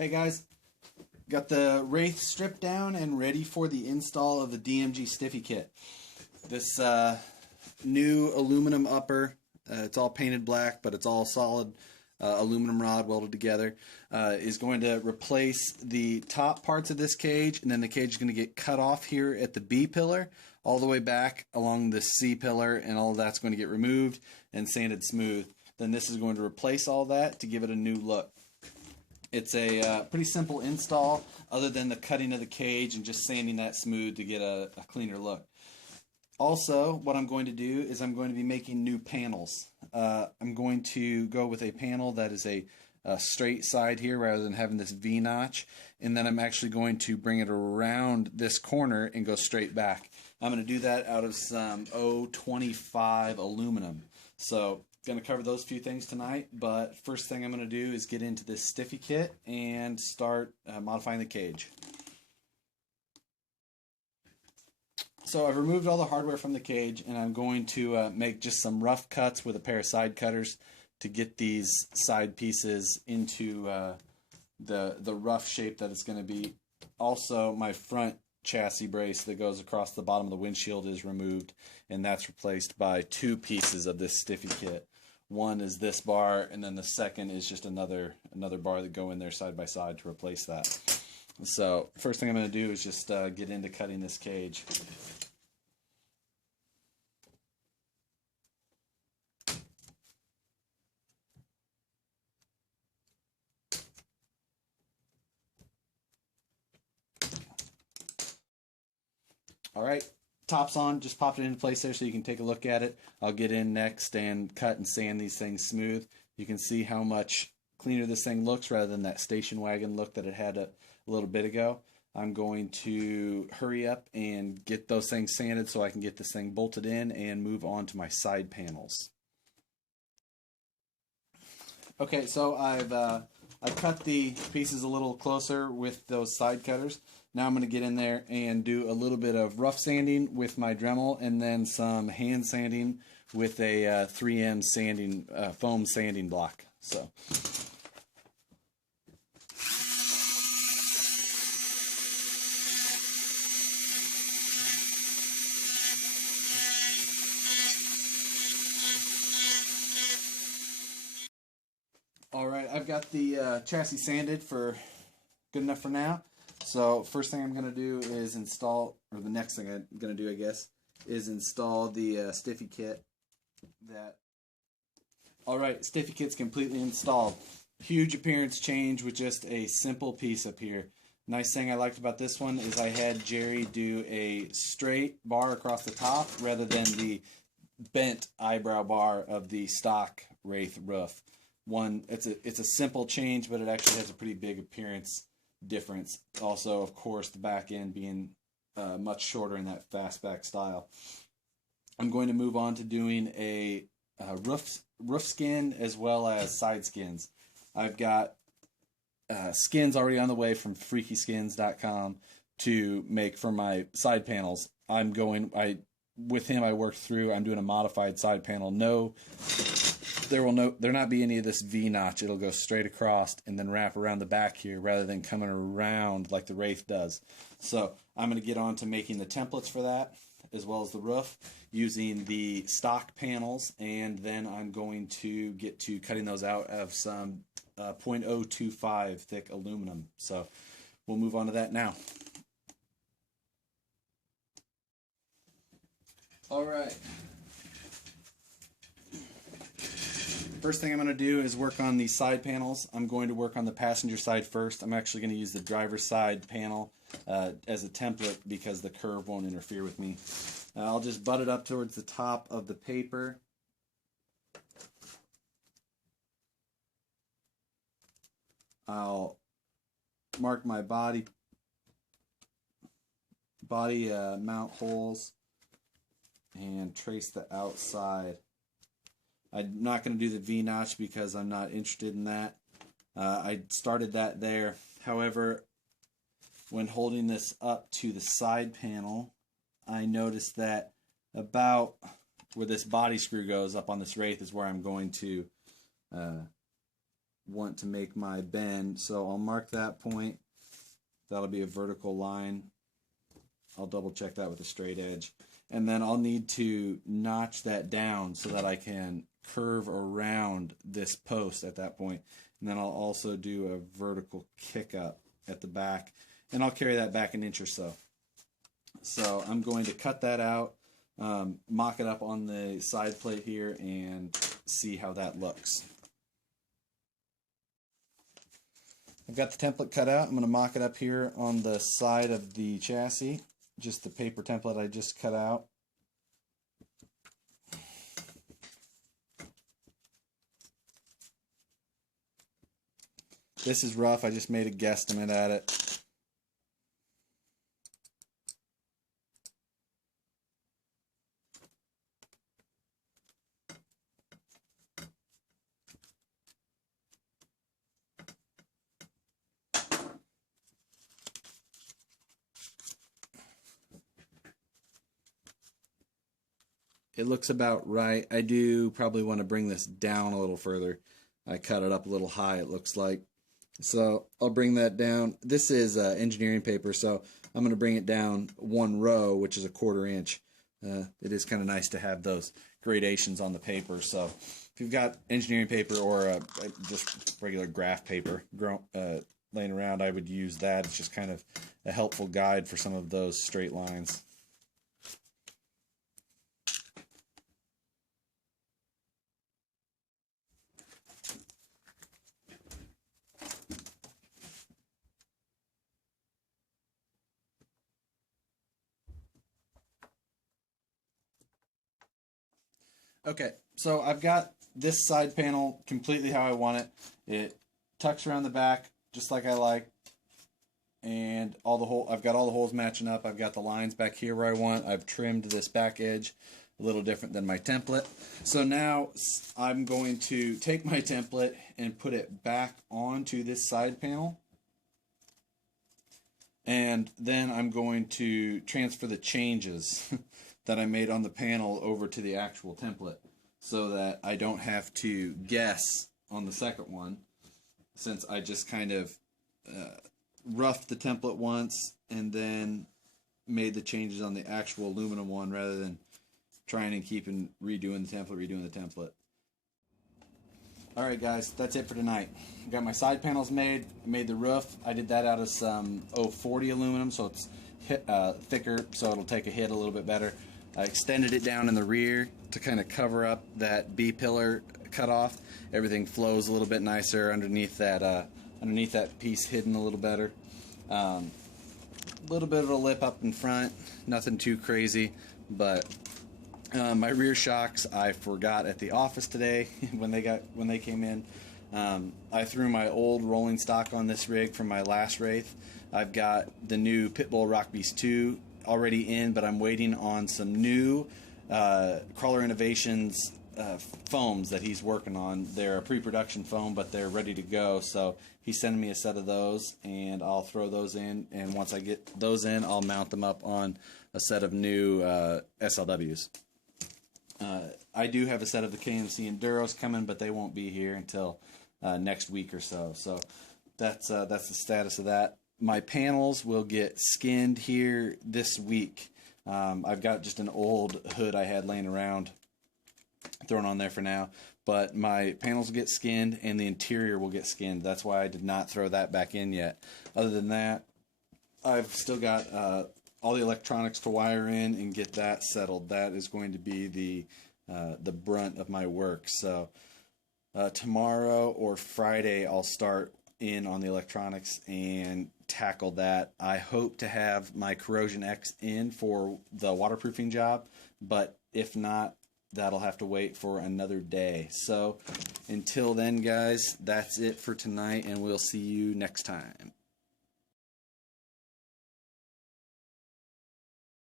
Hey guys, got the Wraith stripped down and ready for the install of the DMG Stiffy Kit. This new aluminum upper, it's all painted black, but it's all solid aluminum rod welded together, is going to replace the top parts of this cage, and then the cage is going to get cut off here at the B pillar, all the way back along the C pillar, and all of that's going to get removed and sanded smooth. Then this is going to replace all that to give it a new look. It's a pretty simple install other than the cutting of the cage and just sanding that smooth to get a cleaner look. Also, what I'm going to do is I'm going to be making new panels. I'm going to go with a panel that is a straight side here rather than having this V-notch, and then I'm actually going to bring it around this corner and go straight back. I'm going to do that out of some 025 aluminum. So going to cover those few things tonight, but first thing I'm going to do is get into this Stiffy Kit and start modifying the cage. So I've removed all the hardware from the cage, and I'm going to make just some rough cuts with a pair of side cutters to get these side pieces into the rough shape that it's going to be. Also, my front chassis brace that goes across the bottom of the windshield is removed, and that's replaced by two pieces of this Stiffy Kit. One is this bar, and then the second is just another bar that go in there side by side to replace that. So first thing I'm going to do is just get into cutting this cage. Alright, top's on, just popped it into place there so you can take a look at it. I'll get in next and cut and sand these things smooth. You can see how much cleaner this thing looks rather than that station wagon look that it had a little bit ago. I'm going to hurry up and get those things sanded so I can get this thing bolted in and move on to my side panels. Okay, so I cut the pieces a little closer with those side cutters. Now I'm going to get in there and do a little bit of rough sanding with my Dremel, and then some hand sanding with a 3M sanding foam sanding block. So. Alright, I've got the chassis sanded for good enough for now. So first thing I'm going to do is install, or the next thing I'm going to do, I guess, is install the Stiffy Kit. Alright, Stiffy Kit's completely installed. Huge appearance change with just a simple piece up here. Nice thing I liked about this one is I had Jerry do a straight bar across the top rather than the bent eyebrow bar of the stock Wraith roof. It's a simple change, but it actually has a pretty big appearance difference. Also, of course, the back end being much shorter in that fastback style. I'm going to move on to doing a roof skin as well as side skins. I've got skins already on the way from freakyskins.com to make for my side panels. With him I worked through. I'm doing a modified side panel. There not be any of this V-notch. It'll go straight across and then wrap around the back here rather than coming around like the Wraith does. So I'm going to get on to making the templates for that as well as the roof using the stock panels, and then I'm going to get to cutting those out of some 0.025 thick aluminum. So we'll move on to that now. Alright. First thing I'm going to do is work on these side panels. I'm going to work on the passenger side first. I'm actually going to use the driver's side panel as a template because the curve won't interfere with me. I'll just butt it up towards the top of the paper. I'll mark my body mount holes and trace the outside. I'm not going to do the V-notch because I'm not interested in that. I started that there. However, when holding this up to the side panel, I noticed that about where this body screw goes up on this Wraith is where I'm going to want to make my bend. So I'll mark that point. That'll be a vertical line. I'll double check that with a straight edge. And then I'll need to notch that down so that I can curve around this post at that point. And then I'll also do a vertical kick up at the back. And I'll carry that back an inch or so. So I'm going to cut that out, mock it up on the side plate here, and see how that looks. I've got the template cut out. I'm going to mock it up here on the side of the chassis, just the paper template I just cut out. This is rough. I just made a guesstimate at it. It looks about right. I do probably want to bring this down a little further. I cut it up a little high, it looks like. So I'll bring that down. This is engineering paper, so I'm going to bring it down 1 row, which is a 1/4 inch. It is kind of nice to have those gradations on the paper. So if you've got engineering paper or just regular graph paper laying around, I would use that. It's just kind of a helpful guide for some of those straight lines. Okay, so I've got this side panel completely how I want it. It tucks around the back just like I like, and I've got all the holes matching up. I've got the lines back here where I want. I've trimmed this back edge a little different than my template. So now I'm going to take my template and put it back onto this side panel. And then I'm going to transfer the changes that I made on the panel over to the actual template so that I don't have to guess on the second one, since I just kind of roughed the template once and then made the changes on the actual aluminum one rather than trying and keeping redoing the template. Alright guys, that's it for tonight. Got my side panels made the roof. I did that out of some 040 aluminum, so it's thicker, so it'll take a hit a little bit better. I extended it down in the rear to kind of cover up that B-pillar cut off. Everything flows a little bit nicer underneath that piece, hidden a little better. A little bit of a lip up in front, nothing too crazy, but my rear shocks I forgot at the office today when they came in. I threw my old rolling stock on this rig from my last Wraith. I've got the new Pitbull Rock Beast 2 already in, but I'm waiting on some new Crawler Innovations foams that he's working on. They're a pre-production foam, but they're ready to go, so he's sending me a set of those, and I'll throw those in, and once I get those in, I'll mount them up on a set of new SLWs. I do have a set of the KMC Enduros coming, but they won't be here until next week or so. So that's the status of that. My panels will get skinned here this week. I've got just an old hood I had laying around, thrown on there for now. But my panels will get skinned and the interior will get skinned. That's why I did not throw that back in yet. Other than that, I've still got all the electronics to wire in and get that settled. That is going to be the brunt of my work. So tomorrow or Friday I'll start in on the electronics and tackle that. I hope to have my Corrosion X in for the waterproofing job, but if not, that'll have to wait for another day. So until then guys, that's it for tonight, and we'll see you next time.